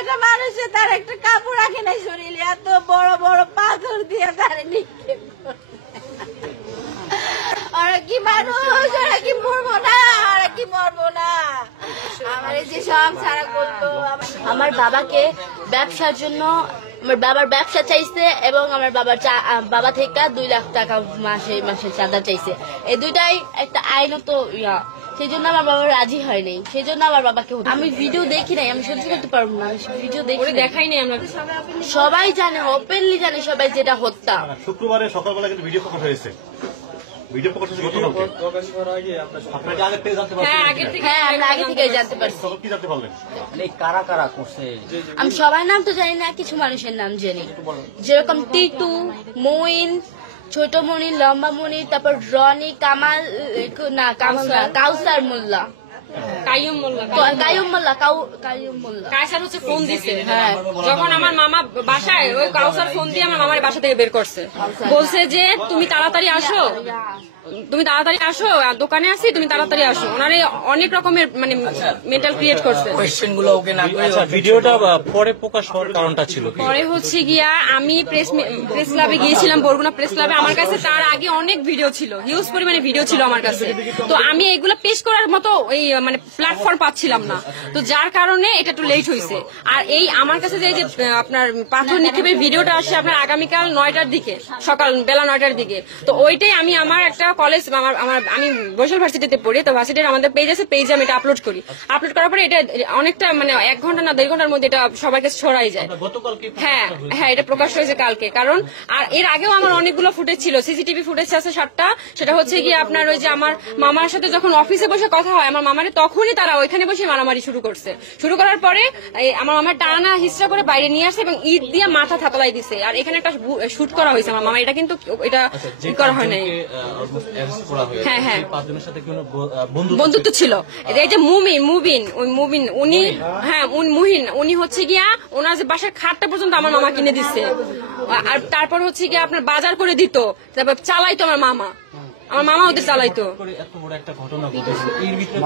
একটা মানুষের তার একটা কাপড় রাখে নাই শরীরে, এত বড় বড় পাথর দিয়ে তারে নিক্ষেপ করে। ওরা কি মানুষ, ওরা কি মরবো না, ওরা কি মরবো না। আমার যে সব সারা করলো। আমার বাবাকে ব্যবসার জন্য আমার বাবার ব্যবসা চাইছে এবং আমার বাবা থেকে 2 লাখ টাকা মাসে মাসে চাঁদা চাইছে। এই দুইটাই একটা আইনত ইয়া, সেই জন্য আমার বাবা রাজি হয় নাই। সেই জন্য আমার বাবাকে আমি ভিডিও দেখি নাই, আমি সহ্য করতে পারবো না, ভিডিও দেখাই নাই। আমরা সবাই জানে, ওপেনলি জানে সবাই যেটা হত্যা। শুক্রবারে সকালবেলা কিন্তু ভিডিও প্রকাশ হয়েছে। ভিডিও প্রকাশ হয়েছে গতকালকে। আপনারা আগে থেকে জানতে পারছেন? হ্যাঁ, আমরা আগে থেকে জানতে পারছি। কি জানতে পারলেন? কারা কারা করছে? আমি সবার নাম তো জানি না, কিছু মানুষের নাম জানি, যেরকম টিটু, মইন, ছোট মনি, লম্বা মনি, তারপর রনি, কামাল না কাউসার মোল্লা, কাইয়ুম মোল্লা। কায়সার হচ্ছে ফোন দিছে। হ্যাঁ, যখন আমার মামা বাসায়, ওই কাউসার ফোন দিয়ে আমার মামার বাসা থেকে বের করছে, বলছে যে তুমি তাড়াতাড়ি আসো, দোকানে আছি, তুমি তাড়াতাড়ি আসো। ওনারে অনেক রকমের মানে মেন্টাল ক্রিয়েট করছে। ভিডিওটা পরে প্রকাশ হওয়ার কারণটা ছিল পরে হচ্ছে গিয়া আমি প্রেস ক্লাবে গিয়েছিলাম, বরগুনা প্রেস ক্লাবে। আমার কাছে তার আগে অনেক ভিডিও ছিল, হিউজ পরিমাণে ভিডিও ছিল আমার কাছে। তো আমি এগুলো পেশ করার মতো এই মানে প্ল্যাটফর্ম পাচ্ছিলাম না, তো যার কারণে এটা একটু লেট হয়েছে। আর এই আমার কাছে যে আপনার পাথর নিক্ষেপের ভিডিওটা আসছে আপনার আগামীকাল 9টার দিকে, সকাল বেলা 9টার দিকে। তো ওইটাই আমি আমার একটা কলেজ, আমি বরিশাল ভার্সিটিতে পড়ি, তো ভার্সিটির আমাদের পেজ আছে, পেজে আমি এটা আপলোড করি। আপলোড করার পরে এটা অনেকটা মানে 1 ঘন্টা না 1.5 ঘন্টার মধ্যে এটা সবার কাছে ছড়াই যায়। হ্যাঁ, এটা প্রকাশ হয়েছে কালকে। কারণ আর এর আগেও আমার অনেকগুলো ফুটেজ ছিল, সিসিটিভি ফুটেজ আছে 7টা। সেটা হচ্ছে গিয়ে আপনার ওই যে আমার মামার সাথে যখন অফিসে বসে কথা হয় আমার মামারে, তখনই তারা ওইখানে বসে মারামারি শুরু করছে। শুরু করার পরে আমার মামার টানা হিস্ট্রা করে বাইরে নিয়ে আসছে এবং ইট দিয়ে মাথা থাতলাই দিছে। আর এখানে একটা শুট করা হয়েছে আমার মামা, এটা কিন্তু এটা করা হয় নাই। হ্যাঁ, বন্ধুত্ব ছিল। এই যে মুবিন উনি, হ্যাঁ মুহিন, উনি হচ্ছে গিয়া ওনার যে বাসার খাটটা পর্যন্ত আমার মামা কিনে দিচ্ছে। আর তারপর হচ্ছে গিয়া আপনার বাজার করে দিত, তারপর চালাইতো আমার মামা ওদের চালাইতো। এত বড় একটা ঘটনা ঘটেছে, এর ভিতরে